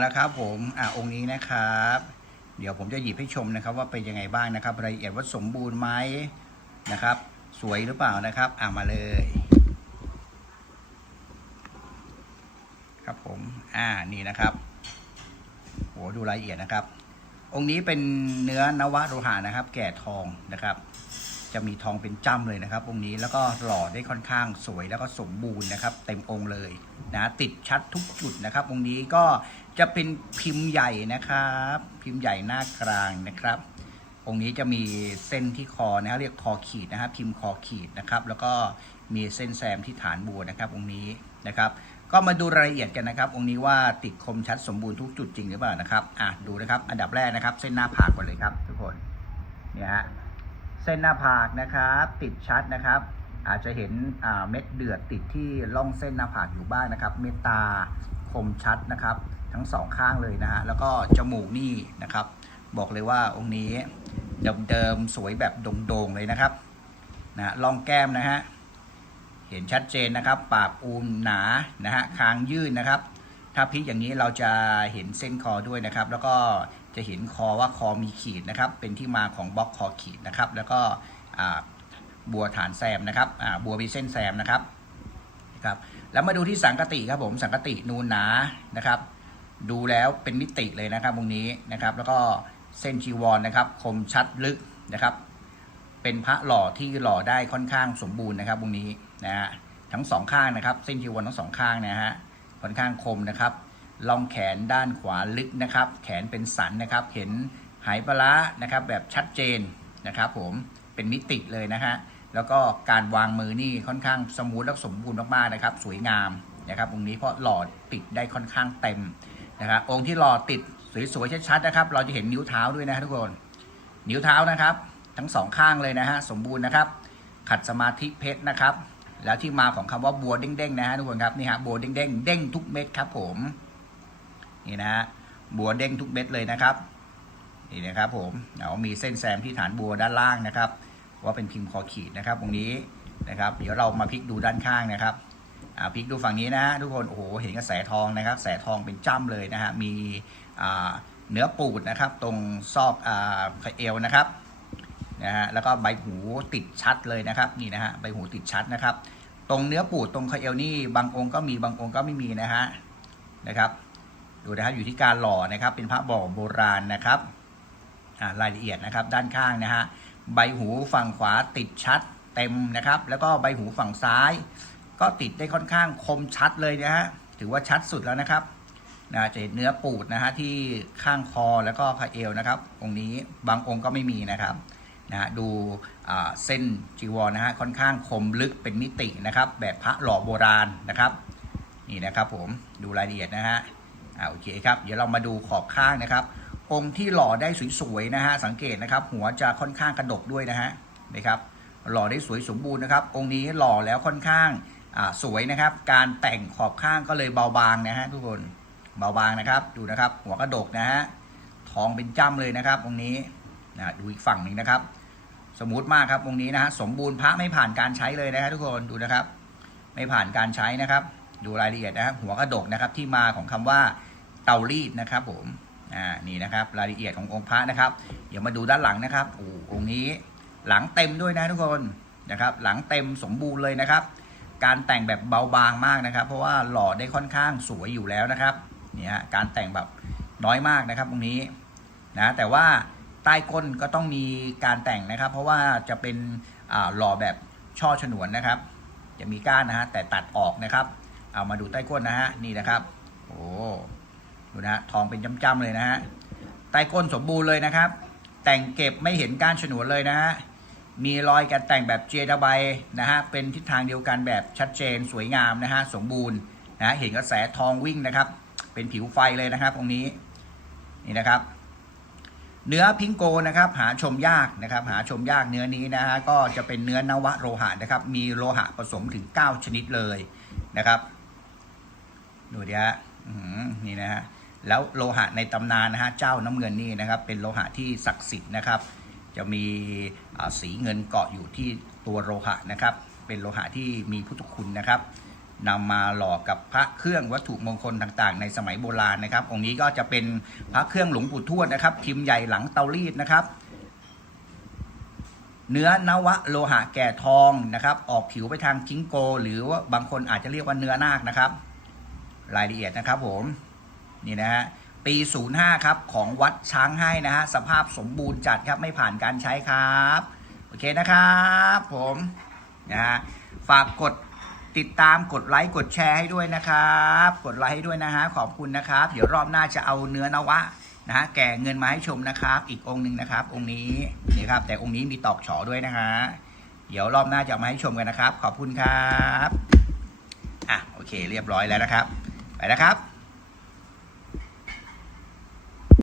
แล้วครับผมอ่าองค์นี้นะครับ เดี๋ยวผมจะหยิบให้ชมนะครับ ว่าเป็นยังไงบ้างนะครับรายละเอียดว่าสมบูรณ์ไหมนะครับ สวยหรือเปล่านะครับอ่ามาเลย ครับผมอ่านี่นะครับโหดูรายละเอียดนะครับ องค์นี้เป็นเนื้อนวโลหะนะครับ แก่ทองนะครับ จะมีทองเป็นจ้ำเลยนะครับองค์นี้แล้วก็หล่อได้ค่อนข้างสวยแล้วก็สมบูรณ์นะครับ เต็มองค์เลยนะติดชัดทุกจุดนะครับองค์นี้ก็จะเป็นพิมพ์ใหญ่นะครับ พิมพ์ใหญ่หน้ากลางนะครับ องค์นี้จะมีเส้นที่คอนะฮะเรียกคอขีดนะฮะพิมพ์คอขีดนะครับ แล้วก็มีเส้นแซมที่ฐานบัวนะครับ องค์นี้นะครับก็มาดูรายละเอียดกันนะครับ องค์นี้ว่าติดคมชัดสมบูรณ์ทุกจุดจริงหรือเปล่านะครับ อะดูนะครับ อันดับแรกนะครับ เส้นหน้าผากก่อนเลยครับ ทุกคน เนี่ยฮะ ส้นหน้าผากนะครับติดชัดนะครับ อาจจะเห็นเม็ดเดือดติดที่ร่องเส้นหน้าผากอยู่บ้างนะครับ เมตตาคมชัดนะครับ ทั้งสองข้างเลยนะฮะแล้วก็จมูกนี่นะครับ บอกเลยว่าองค์นี้เดิมๆสวยแบบโด่งๆเลยนะครับนะร่องแก้มนะฮะเห็นชัดเจนนะครับ ปากอูมหนานะฮะคางยื่นนะครับ ถ้าพลิกอย่างนี้เราจะเห็นเส้นคอด้วยนะครับ แล้วก็จะเห็นคอว่าคอมีขีดนะครับ เป็นที่มาของบล็อกคอขีดนะครับ แล้วก็บัวฐานแซมนะครับบัวมีเส้นแซมนะครับนะครับแล้วมาดูที่สังกติครับผมสังกตินูนหนานะครับ ดูแล้วเป็นมิติเลยนะครับตรงนี้นะครับ แล้วก็เส้นจีวรนะครับ คมชัดลึกนะครับ เป็นพระหล่อที่หล่อได้ค่อนข้างสมบูรณ์นะครับตรงนี้นะฮะทั้งสองข้างนะครับ เส้นจีวรทั้งสองข้างนะฮะ ค่อนข้างคมนะครับลองแขนด้านขวาลึกนะครับ แขนเป็นสันนะครับ เห็นหายปลานะครับแบบชัดเจนนะครับผมเป็นมิติเลยนะฮะแล้วก็การวางมือนี่ค่อนข้างสมูทและสมบูรณ์มากๆนะครับ สวยงามนะครับตรงนี้เพราะหล่อติดได้ค่อนข้างเต็มนะครับองค์ที่หล่อติดสวยๆชัดๆนะครับ เราจะเห็นนิ้วเท้าด้วยนะทุกคนนิ้วเท้านะครับ ทั้งสองข้างเลยนะฮะสมบูรณ์นะครับ ขัดสมาธิเพชรนะครับ แล้วที่มาของคำว่าบัวเด้งๆนะฮะทุกคนครับนี่ฮะบัวเด้งๆเด้งทุกเม็ดครับผมนี่นะฮะบัวเด้งทุกเม็ดเลยนะครับนี่นะครับผมเอามีเส้นแซมที่ฐานบัวด้านล่างนะครับ ว่าเป็นพิมพ์คอขีดนะครับ ตรงนี้นะครับ เดี๋ยวเรามาพลิกดูด้านข้างนะครับอ่าพลิกดูฝั่งนี้นะฮะทุกคนโอ้โหเห็นกระแสทองนะครับแสทองเป็นจ้ำเลยนะฮะมีอ่าเนื้อปูดนะครับ ตรงซอกอ่าเอวนะครับ นะฮะแล้วก็ใบหูติดชัดเลยนะครับนี่นะฮะใบหูติดชัดนะครับ ตรงเนื้อปูดตรงคาเอลนี่บางองค์ก็มีบางองค์ก็ไม่มีนะฮะนะครับดูนะครับอยู่ที่การหล่อนะครับเป็นพระบ่อโบราณนะครับอ่ารายละเอียดนะครับด้านข้างนะฮะใบหูฝั่งขวาติดชัดเต็มนะครับ แล้วก็ใบหูฝั่งซ้าย ก็ติดได้ค่อนข้างคมชัดเลยนะฮะถือว่าชัดสุดแล้วนะครับนะจะเห็นเนื้อปูดนะฮะที่ข้างคอแล้วก็คาเอลนะครับองค์นี้บางองค์ก็ไม่มีนะครับ นะดูเส้นจีวรนะฮะค่อนข้างคมลึกเป็นมิตินะครับ แบบพระหล่อโบราณนะครับนี่นะครับผมดูรายละเอียดนะฮะอ่าโอเคครับเดี๋ยวเรามาดูขอบข้างนะครับ องค์ที่หล่อได้สวยๆนะฮะสังเกตนะครับ หัวจะค่อนข้างกระดกด้วยนะฮะนะครับหล่อได้สวยสมบูรณ์นะครับ องค์นี้หล่อแล้วค่อนข้างสวยนะครับ การแต่งขอบข้างก็เลยเบาบางนะฮะทุกคนเบาบางนะครับ ดูนะครับ หัวกระดกนะฮะทองเป็นจ้ำเลยนะครับ องค์นี้นะดูอีกฝั่งหนึ่งนะครับ สมูทมากครับตรงนี้นะฮะสมบูรณ์พระไม่ผ่านการใช้เลยนะฮะทุกคนดูนะครับ ไม่ผ่านการใช้นะครับ ดูรายละเอียดนะครับหัวกระดกนะครับที่มาของคำว่าเตารีดนะครับ ผมอ่านี่นะครับ รายละเอียดขององค์พระนะครับเดี๋ยวมาดูด้านหลังนะครับโอ้องค์นี้หลังเต็มด้วยนะทุกคนนะครับ หลังเต็มสมบูรณ์เลยนะครับ การแต่งแบบเบาบางมากนะครับ เพราะว่าหล่อได้ค่อนข้างสวยอยู่แล้วนะครับเนี่ยฮะการแต่งแบบน้อยมากนะครับตรงนี้นะแต่ว่า ใต้ก้นก็ต้องมีการแต่งนะครับ เพราะว่าจะเป็นหล่อแบบช่อฉนวนนะครับ จะมีก้านนะฮะแต่ตัดออกนะครับ เอามาดูใต้ก้นนะฮะนี่นะครับโอ้ดูนะฮะทองเป็นจ้ำๆเลยนะฮะใต้ก้นสมบูรณ์เลยนะครับ แต่งเก็บไม่เห็นก้านฉนวนเลยนะฮะมีรอยการแต่งแบบเจดาไบนะฮะเป็นทิศทางเดียวกันแบบชัดเจนสวยงามนะฮะสมบูรณ์นะเห็นกระแสทองวิ่งนะครับ เป็นผิวไฟเลยนะครับตรงนี้นี่นะครับ เนื้อพิงโกนะครับหาชมยากนะครับหาชมยากเนื้อนี้นะฮะก็จะเป็นเนื้อนวโลหะนะครับมีโลหะผสมถึง 9 ชนิดเลยนะครับดูดิฮะนี่นะฮะแล้วโลหะในตำนานนะฮะเจ้าน้ำเงินนี่นะครับเป็นโลหะที่ศักดิ์สิทธิ์นะครับ จะมีสีเงินเกาะอยู่ที่ตัวโลหะนะครับ เป็นโลหะที่มีพุทธคุณนะครับ นำมาหล่อกับพระเครื่องวัตถุมงคลต่างๆ ในสมัยโบราณนะครับ องค์นี้ก็จะเป็นพระเครื่องหลวงปู่ทวดนะครับ พิมพ์ใหญ่หลังเตารีดนะครับ เนื้อนวะโลหะแก่ทองนะครับ ออกผิวไปทางจิงโก หรือว่าบางคนอาจจะเรียกว่าเนื้อนาคนะครับ รายละเอียดนะครับผมนี่นะฮะปี 05 ครับ ของวัดช้างให้นะฮะ สภาพสมบูรณ์จัดครับ ไม่ผ่านการใช้ครับ โอเคนะครับผม นะฮะ ฝากกด ติดตามกดไลค์กดแชร์ให้ด้วยนะครับ กดไลค์ให้ด้วยนะฮะขอบคุณนะครับ เดี๋ยวรอบหน้าจะเอาเนื้อนวะนะฮะแก่เงินมาให้ชมนะครับ อีกองค์หนึ่งนะครับ องค์นี้นี่ครับ แต่องค์นี้มีตอกเฉอด้วยนะฮะเดี๋ยวรอบหน้าจะามาให้ชมกันนะครับ ขอบคุณครับอะโอเค เรียบร้อยแล้วนะครับ ไปนะครับ